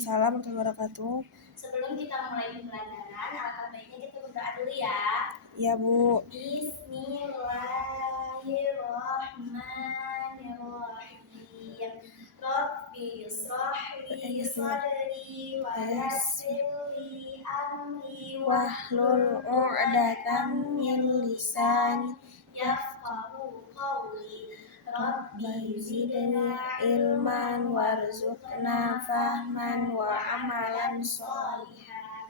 Waalaikumsalam warahmatullahi wabarakatuh. Sebelum kita mulai pembelajaran, alangkah baiknya kita berdoa dulu ya. Iya, Bu. Bismillahirrahmanirrahim. Rabbi shrah li sadri wa yassir li amri Wahlul 'uqdatam min lisani yafqahu qawli. Rabbi zidni ilman warzuqna fahman wa amalan sholihan.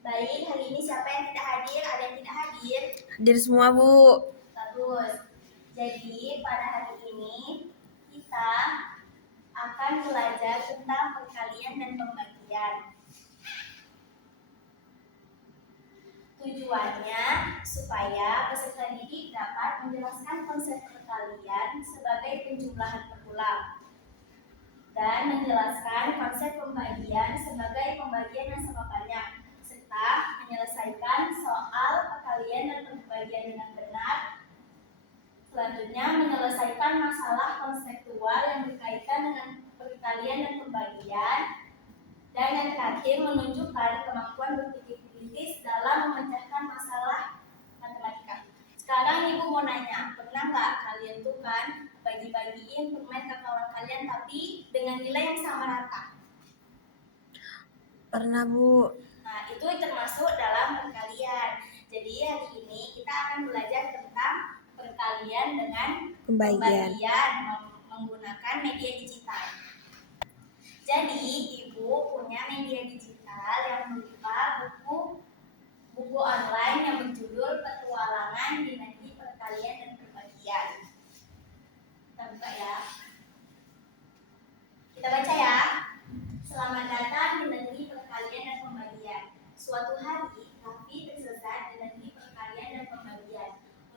Baik, hari ini siapa yang tidak hadir? Ada yang tidak hadir? Hadir semua, Bu. Bagus. Jadi pada hari ini kita akan belajar tentang perkalian dan pembagian. Tujuannya supaya peserta didik dapat menjelaskan konsep perkalian sebagai penjumlahan berulang dan menjelaskan konsep pembagian sebagai pembagian yang sama banyak, serta menyelesaikan soal perkalian dan pembagian dengan benar. Selanjutnya menyelesaikan masalah konseptual yang berkaitan dengan perkalian dan pembagian. Dan yang terakhir menunjukkan kemampuan berpikir kritis dalam memecahkan masalah matematika. Sekarang Ibu mau nanya, pernah nggak kalian tuh kan bagi-bagiin permen ke kawan kalian tapi dengan nilai yang sama rata? Pernah, Bu. Nah, itu termasuk dalam perkalian. Jadi hari ini kita akan belajar tentang perkalian dengan pembagian menggunakan media digital. Jadi Ibu punya media digital yang berupa buku online yang berjudul Petualangan di Negeri Perkalian dan Pembagian. Kita buka ya. Kita baca ya. Selamat datang di negeri perkalian dan pembagian. Suatu hari, Raffi tersesat di negeri perkalian dan pembagian.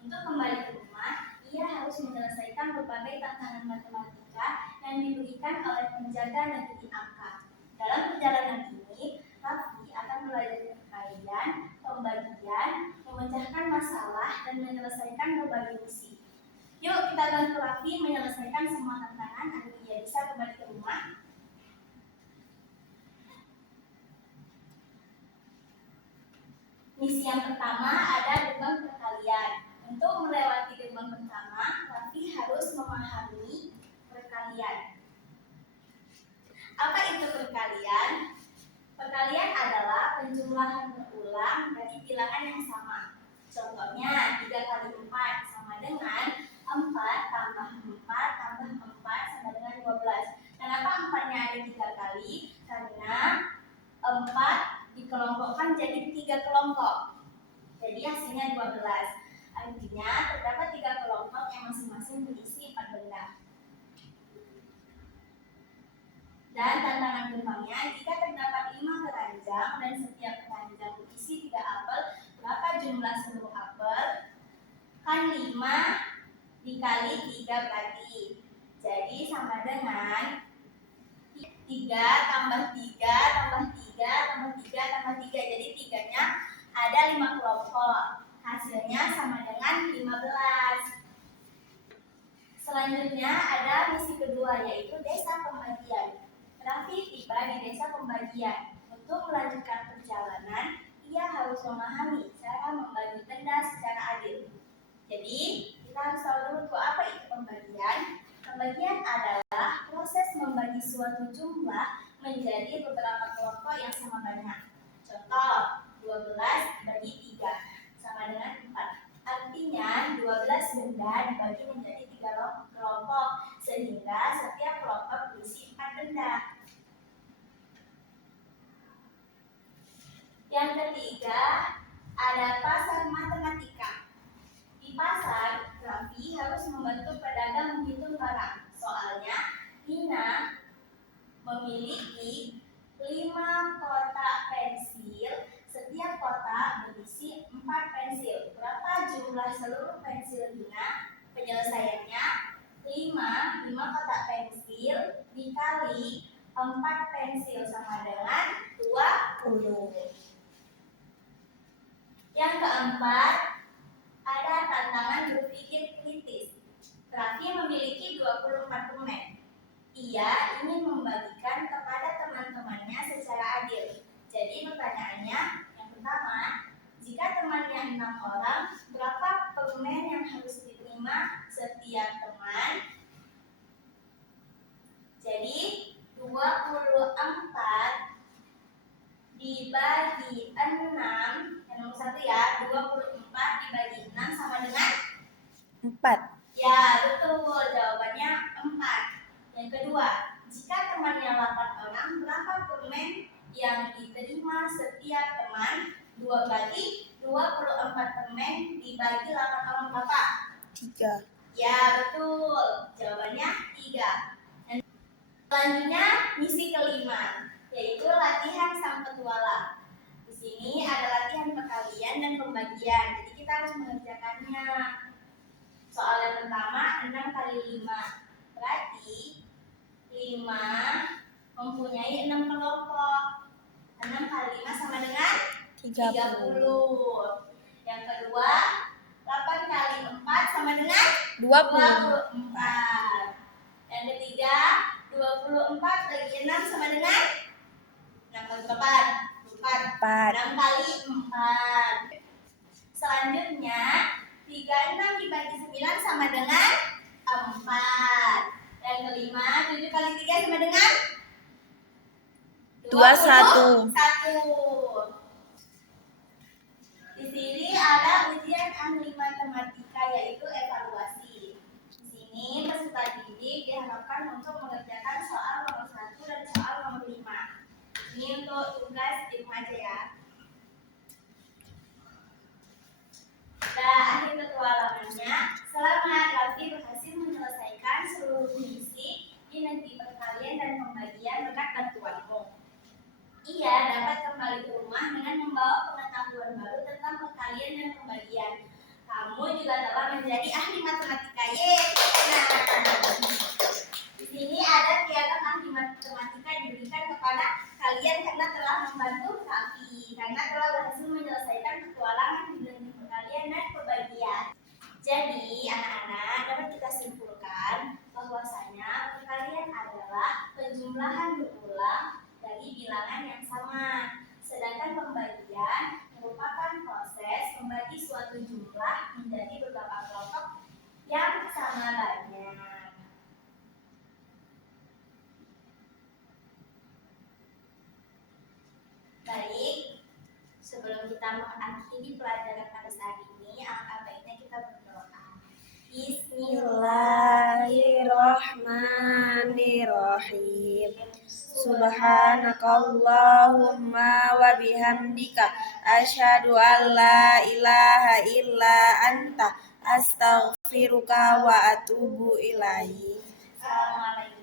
Untuk kembali ke rumah, ia harus menyelesaikan berbagai tantangan matematika yang diberikan oleh penjaga negeri angka. Dalam perjalanan ini, Raffi akan belajar perkalian, pembagian, memecahkan masalah, dan menyelesaikan berbagai misi. Yuk kita bantu Raffi menyelesaikan semua tantangan agar ia bisa kembali ke rumah. Misi yang pertama ada gerbang perkalian. Untuk melewati gerbang pertama, Raffi harus memahami perkalian. Apa itu perkalian? Perkalian adalah penjumlahan berulang dari bilangan yang sama. Contohnya 3 kali 4 sama dengan 4 tambah 4 tambah 4 sama dengan 12. Kenapa 4-nya ada 3 kali? Karena 4 dikelompokkan jadi 3 kelompok. Jadi hasilnya 12. Artinya terdapat 3 kelompok yang masing-masing berisi 4 benda. Dan tantangan gerbangnya, jika terdapat 5 keranjang dan setiap keranjang berisi 3 apel, berapa jumlah seluruh apel? Kan 5 dikali 3 berarti. Jadi sama dengan 3 tambah 3 tambah 3 tambah 3 tambah 3. Jadi 3-nya ada 5 kelompok. Hasilnya sama dengan 15. Selanjutnya ada misi kedua, yaitu desa pembagian. Raffi tiba di desa pembagian. Untuk melanjutkan perjalanan, ia harus memahami cara membagi benda secara adil. Jadi kita harus tahu dulu tuh apa itu pembagian. Pembagian adalah proses membagi suatu jumlah menjadi beberapa kelompok yang sama banyak. Contoh, 12 bagi 3 sama dengan 4. Artinya 12 benda dibagi menjadi 3 kelompok sehingga setiap kelompok berisi 4 benda. Yang ketiga ada pasar matematika. Di pasar, Raffi harus membantu pedagang menghitung barang. Soalnya Nina memiliki 5 kotak pensil. Setiap kotak berisi 4 pensil. Berapa jumlah seluruh pensil Nina? Penyelesaiannya 5 kotak pensil dikali 4 pensil sama dengan 20. Yang keempat ada tantangan berpikir kritis. Raffi memiliki 24 permen. Ia ingin membagikan Jadi pertanyaannya, yang pertama, jika temannya 6 orang, berapa permen yang harus diterima setiap teman? Jadi 24 dibagi 6, yang nomor 1 ya, 24 dibagi 6 sama dengan 4. Ya, betul. Jawabannya 4. Yang kedua, jika temannya 8 orang, berapa permen yang diterima setiap teman? 2 berarti 24 permen dibagi 8 orang berapa? 3. Ya, betul. Jawabannya 3. Dan selanjutnya, misi kelima, yaitu latihan sang petualang. Di sini ada latihan perkalian dan pembagian. Jadi kita harus mengerjakannya. Soal yang pertama 6 kali 5. Berarti 5 mempunyai 6 kelompok. 6 kali 5 sama dengan 30. Yang kedua 8 kali 4 sama dengan 24. Yang ketiga 24 bagi 6 sama dengan 6 kali 4. 6 kali 4. Selanjutnya 36 dibagi 9 sama dengan 4. Yang kelima 7 kali 3 sama dengan 21. Di sini ada ujian ahli matematika, yaitu evaluasi. Di sini peserta didik diharapkan untuk mengerjakan soal nomor 1 dan soal nomor 5. Ini untuk tugas di rumah aja ya. Akhir petualangannya, selamat Raffi berhasil menyelesaikan seluruh misi di negeri perkalian dan pembagian berkat bantuanmu. Ia dapat kembali ke rumah dengan membawa pengetahuan baru tentang perkalian dan pembagian. Kamu juga telah menjadi ahli matematika. Di sini ada piagam ahli matematika diberikan kepada kalian karena telah membantu Raffi, karena telah berhasil menyelesaikan petualangan di negeri perkalian dan pembagian. Jadi, anak-anak, dapat kita simpulkan bahwasanya perkalian adalah penjumlahan berulang dari bilangan yang sama. Sedangkan pembagian merupakan proses membagi suatu jumlah menjadi beberapa kelompok yang sama banyak. Baik, sebelum kita mengakhiri pelajaran pada saat ini, alangkah baiknya kita berdoa. Bismillahirrahmanirrahim. Subhanakallahumma wa bihamdika asyhadu an la ilaha illa anta astaghfiruka wa atubu ilaik. Assalamualaikum.